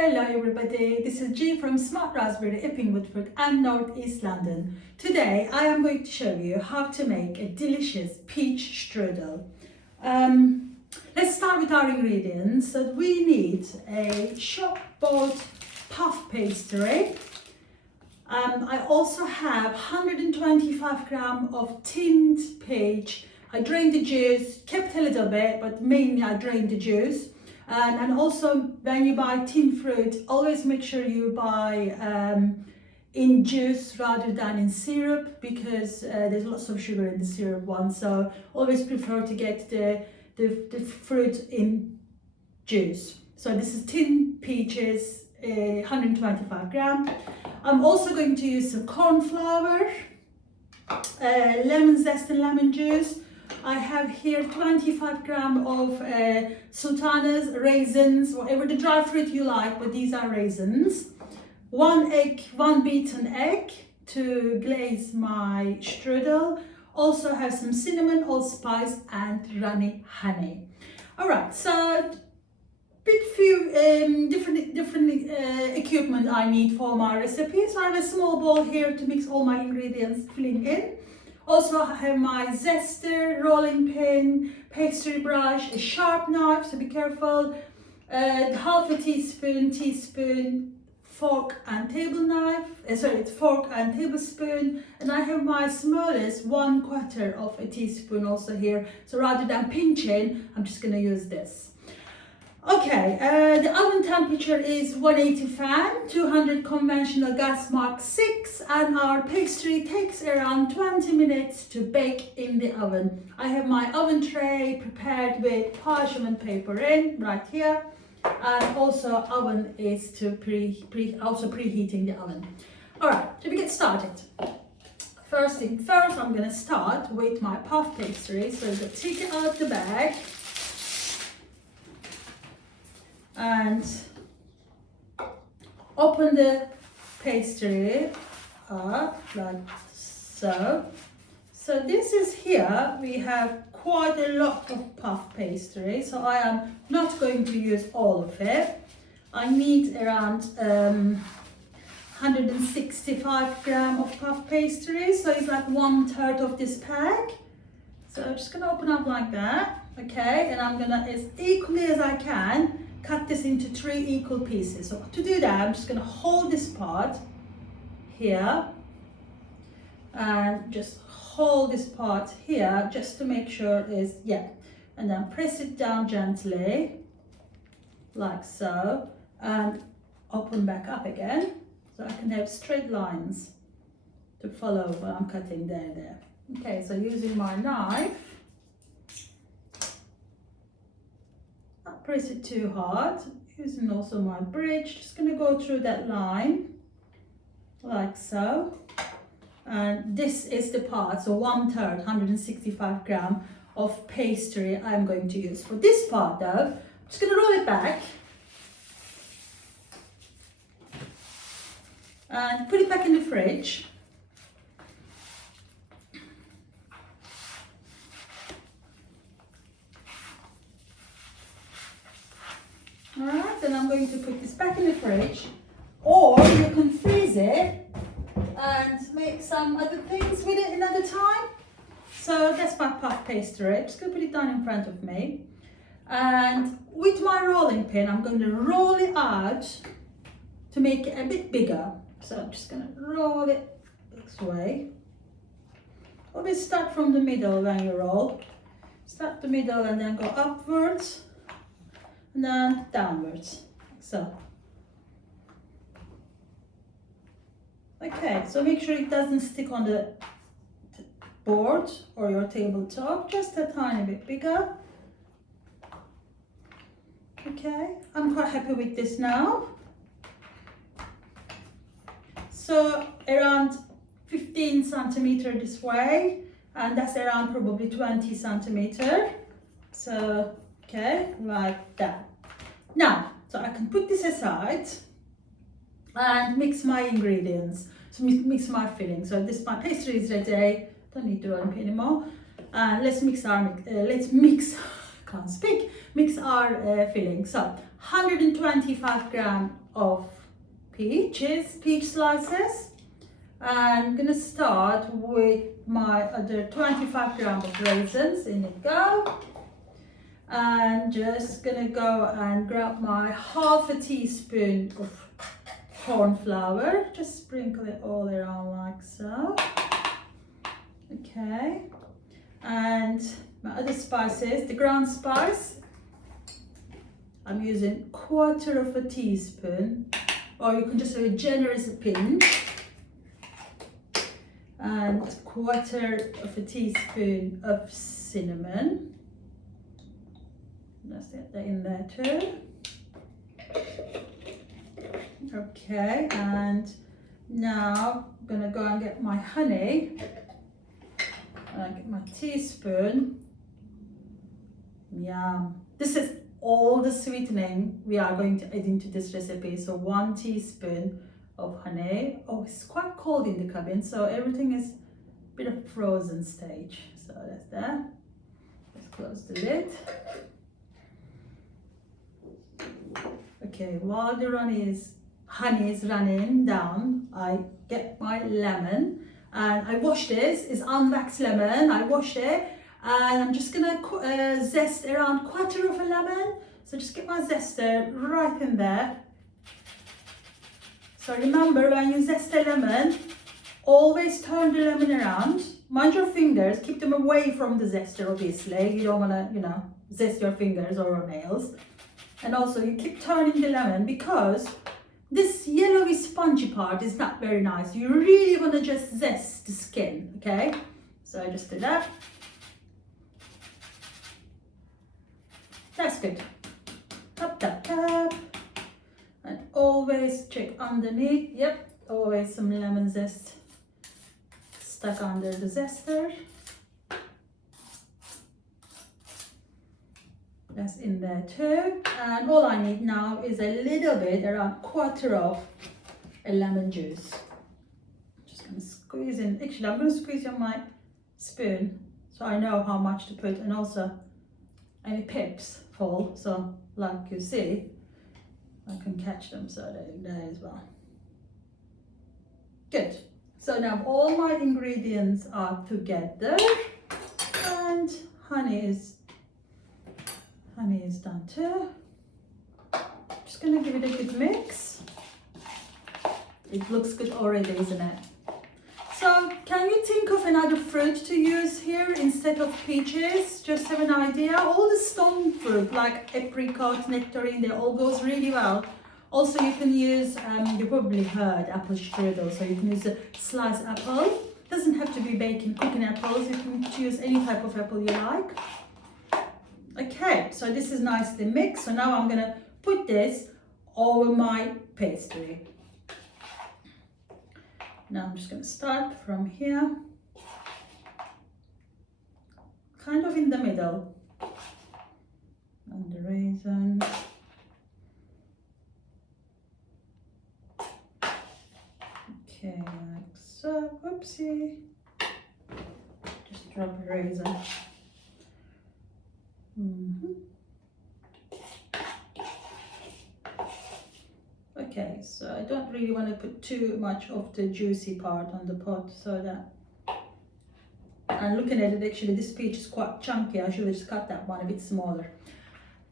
Hello everybody, this is G from Smart Raspberry, Epping, Woodford and North East London. Today I am going to show you how to make a delicious peach strudel. Let's start with our ingredients. So we need a shop-bought puff pastry. I also have 125 grams of tinned peach. I drained the juice, kept a little bit, but mainly I drained the juice. And also when you buy tinned fruit, always make sure you buy in juice rather than in syrup, because there's lots of sugar in the syrup one. So always prefer to get the fruit in juice. So this is tinned peaches, 125 grams. I'm also going to use some cornflour, lemon zest and lemon juice. I have here 25 grams of sultanas, raisins, whatever the dry fruit you like, but these are raisins. 1 egg, 1 beaten egg to glaze my strudel. Also have some cinnamon, allspice and runny honey. Alright, so few different equipment I need for my recipe. So I have a small bowl here to mix all my ingredients filling in. Also I have my zester, rolling pin, pastry brush, a sharp knife, so be careful, half a teaspoon, fork and table knife, fork and tablespoon, and I have my smallest 1/4 of a teaspoon also here. So rather than pinching, I'm just going to use this. Okay, the oven temperature is 180 fan, 200 conventional gas mark 6, and our pastry takes around 20 minutes to bake in the oven. I have my oven tray prepared with parchment paper in right here, and also oven is to preheating the oven. All right, so we get started. First thing first, I'm gonna start with my puff pastry. So I'm gonna take it out of the bag and open the pastry up like so. So this is here, we have quite a lot of puff pastry, so I am not going to use all of it. I need around 165 grams of puff pastry, so it's like 1/3 of this pack. So I'm just gonna open up like that, okay, and I'm gonna, as equally as I can, cut this into 3 equal pieces. So to do that, I'm just going to hold this part here and just hold this part here just to make sure it's, and then press it down gently like so, and open back up again so I can have straight lines to follow what I'm cutting there. Okay, so using my knife, press it too hard, using also my bridge, just going to go through that line like so, and this is the part, so 1/3, 165 grams of pastry I'm going to use. For this part though, I'm just going to roll it back and put it back in the fridge. Alright, then I'm going to put this back in the fridge, or you can freeze it and make some other things with it another time. So that's my puff pastry. I'm just going to put it down in front of me, and with my rolling pin I'm going to roll it out to make it a bit bigger. So I'm just going to roll it this way. Always start from the middle when you roll. Start the middle and then go upwards and then downwards, so. Okay, so make sure it doesn't stick on the board or your tabletop, just a tiny bit bigger. Okay, I'm quite happy with this now. So around 15 centimeter this way, and that's around probably 20 centimeter. So, okay, like that. Now, so I can put this aside and mix my ingredients. So mix my filling. So my pastry is ready. Don't need to run anymore. Let's mix can't speak, mix our filling. So 125 grams of peach slices. I'm gonna start with my other 25 grams of raisins. In it go. And just gonna go and grab my half a teaspoon of cornflour. Just sprinkle it all around like so. Okay. And my other spices, the ground spice, I'm using 1/4 teaspoon, or you can just have a generous pinch. And 1/4 teaspoon of cinnamon. Let's get that in there too. Okay, and now I'm gonna go and get my honey. And I get my teaspoon. Yum. This is all the sweetening we are going to add into this recipe. So 1 teaspoon of honey. Oh, it's quite cold in the cabin, so everything is a bit of frozen stage. So that's that. Let's close the lid. Okay, while the honey is running down, I get my lemon and I wash this. It's unwaxed lemon. I wash it and I'm just gonna zest around 1/4 lemon. So just get my zester right in there. So remember, when you zest a lemon, always turn the lemon around. Mind your fingers, keep them away from the zester, obviously. You don't wanna, zest your fingers or your nails. And also you keep turning the lemon because this yellowy spongy part is not very nice. You really want to just zest the skin, okay? So I just do that. That's good. Tap, tap, tap. And always check underneath. Yep, always some lemon zest stuck under the zester. That's in there too. And all I need now is a little bit, around 1/4 a lemon juice. Just gonna squeeze in. Actually, I'm gonna squeeze on my spoon so I know how much to put, and also any pips fall. So like you see, I can catch them, so they're there as well. Good. So now all my ingredients are together, and honey is done too. Just gonna give it a good mix. It looks good already, isn't it? So can you think of another fruit to use here instead of peaches? Just have an idea. All the stone fruit like apricot, nectarine, they all goes really well. Also you can use, you probably heard apple strudel, so you can use a sliced apple. Doesn't have to be cooking apples, you can choose any type of apple you like. Okay, so this is nicely mixed. So now I'm gonna put this over my pastry. Now I'm just gonna start from here, kind of in the middle, and the raisin. Okay, like so. Oopsie. Just drop a raisin. Okay, so I don't really want to put too much of the juicy part on the pot, so that, and looking at it, actually this peach is quite chunky. I should have just cut that one a bit smaller.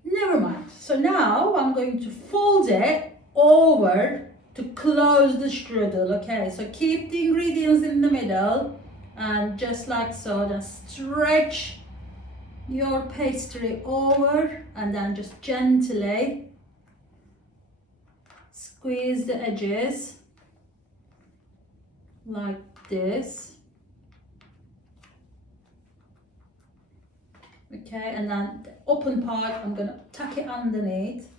Never mind. So now I'm going to fold it over to close the strudel. Okay, so keep the ingredients in the middle and just like so, just stretch your pastry over and then just gently squeeze the edges like this. Okay, and then the open part, I'm gonna tuck it underneath.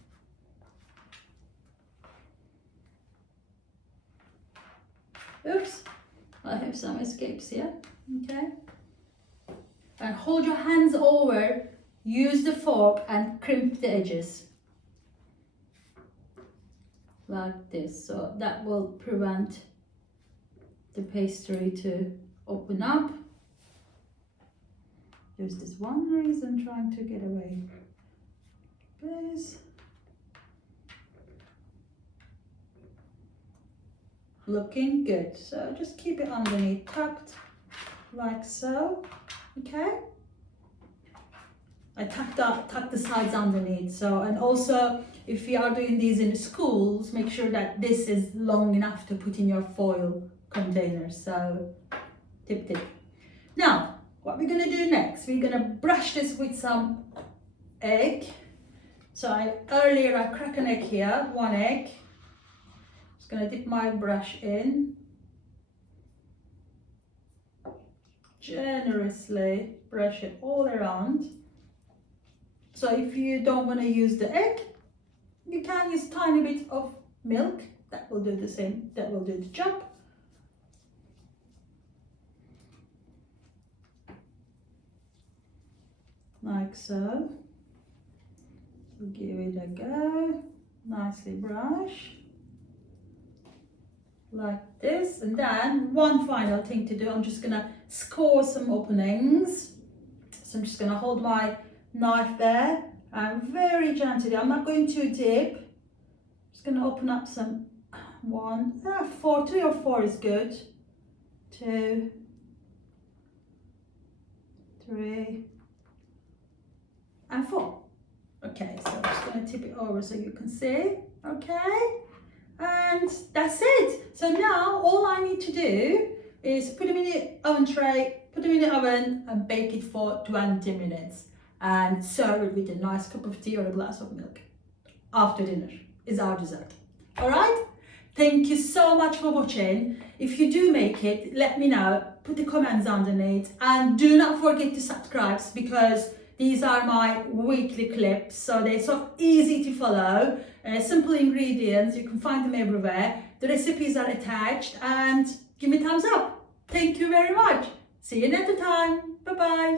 Oops, I have some escapes here. Okay. And hold your hands over, use the fork and crimp the edges. Like this, so that will prevent the pastry to open up. There's this one raisin trying to get away. Please. Looking good. So just keep it underneath, tucked like so. Okay. I tuck the sides underneath. So, and also if you are doing these in the schools, make sure that this is long enough to put in your foil container. So tip. Now, what we're gonna do next, we're gonna brush this with some egg. So earlier I cracked an egg here, 1 egg. Just gonna dip my brush in. Generously brush it all around. So if you don't want to use the egg, you can use tiny bit of milk. That will do the same, that will do the job. Like so. So give it a go, nicely brush. Like this, and then one final thing to do, I'm just gonna score some openings. So I'm just gonna hold my knife there and very gently, I'm not going too deep, just gonna open up some, 3 or 4 is good, 2, 3 and 4. Okay, so I'm just gonna tip it over so you can see. Okay, and that's it. So now all I need to do is put them in the oven tray, put them in the oven and bake it for 20 minutes and serve it with a nice cup of tea or a glass of milk. After dinner is our dessert. All right? Thank you so much for watching. If you do make it, let me know, put the comments underneath, and do not forget to subscribe because these are my weekly clips, so they're so easy to follow. Simple ingredients, you can find them everywhere. The recipes are attached, and give me a thumbs up. Thank you very much. See you next time. Bye bye.